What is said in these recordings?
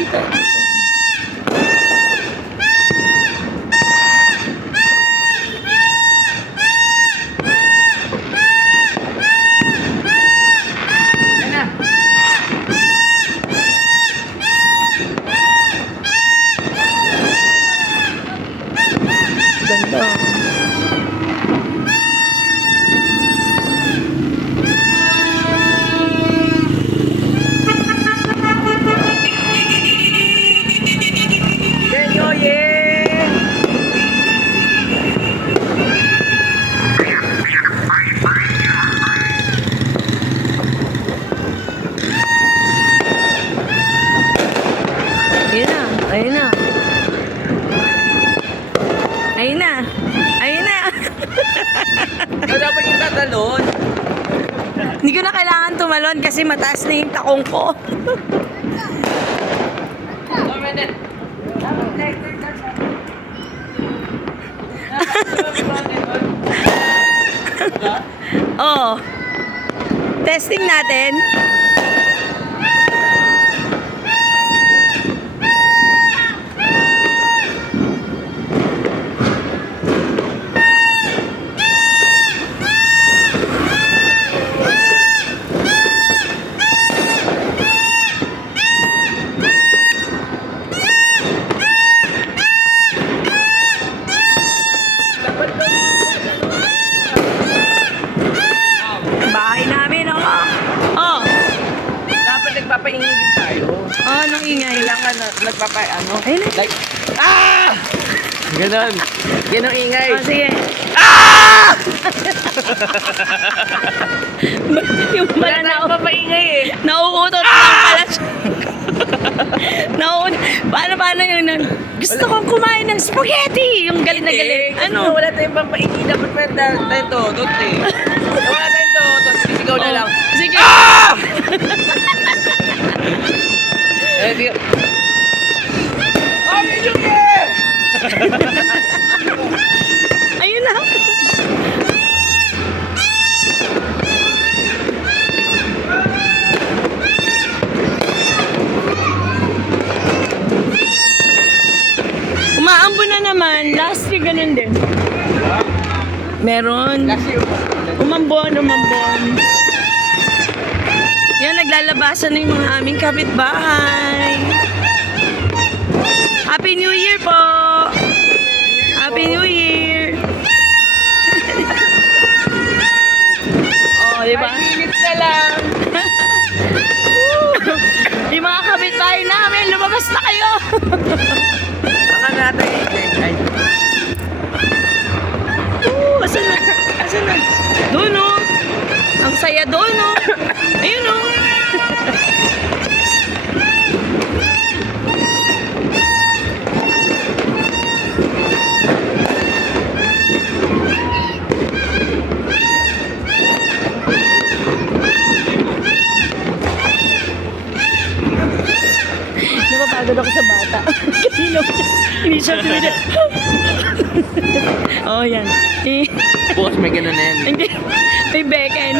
Kita. Yan na. Ganda. Benyoye! Ayun na. Ayun na. Ayun na. Ayun na. Ikaw dapat yung tatalon. Hindi ko na kailangan tumalon kasi mataas na yung takong ko. Oh, Menen. Oh. Testing natin. Bahay namin, oh. Oh. Dapat nagpapaingin din tayo. Oh, anong ingay? Kailangan na ano? Ayun na. Like, ah! Ganon. Ganon ingay. Oh, sige. Ah! Yung Wala pala tayong papaingay eh. nauutot lang pala siya. Paano yung gusto kong kumain ng spaghetti. Yung galit na galit. Ano? Wala tayong papaingay. Dapat meron tayo to. Eh. Wala tayong to. Sisigaw na lang. Sige. Ah! Eh, di... Oh, medyo Ayun na. Umaambo na naman. Last year ganun din. Meron. Kasi Umambon. Yan, naglalabasan na yung mga aming kapitbahay. Happy New Year po! Happy New Year! Oh, di ba? 5 minutes na lang. Yung mga kapitbahay namin, lumabas na kayo! Ang natin ay. Asan na? Asan na? Doon, oh! Ang saya doon, oh! Ayun, oh! Napapagod ako sa bata. Kasi hindi siya tumida. Oh, yan. Bukas may ganun na yan. Hindi. May beken.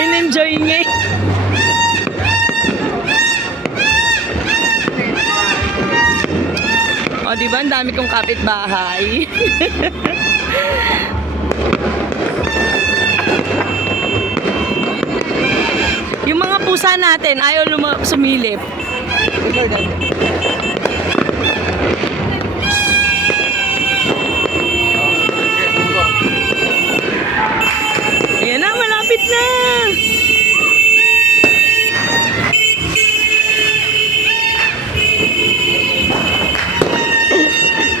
In-enjoy niya. O, diba? Ang dami kong kapitbahay. Yung mga pusa natin, ayaw sumilip. Record natin.